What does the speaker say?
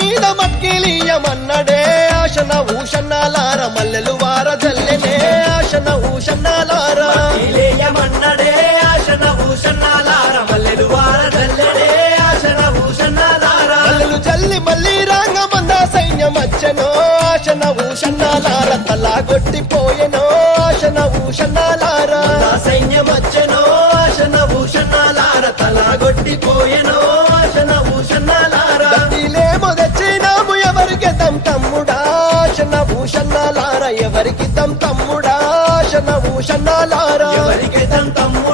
మీద మట్కిలీయమన్నడే ఆశన ఊషన్నాలార మల్లెలు వార జల్లెనే ఆశన ఊషన్నాలార మన్నడే ఆశన భూషణాలార మల్లెలు వార జల్లెడే ఆశన భూషణాలార మల్లెలు జల్లి మళ్ళీ రాంగమంద సైన్యమచ్చనో ఆశన ఊషన్నాలార తలాగొట్టిపోయెనో ఆశన ఊషన్నాలార సైన్యమచ్చనో ఆశన భూషణాలార తలాగొట్టిపోయెనో ఆశన భూషణాలార గట్టిలేమో తెచ్చినాము ఎవరికి దం తమ్ముడా ఆశన ఊషన్నాలార ఎవరికి దం తమ్ముడా ఆశన ఊషన్నాలార ఎవరికి తమ్ముడా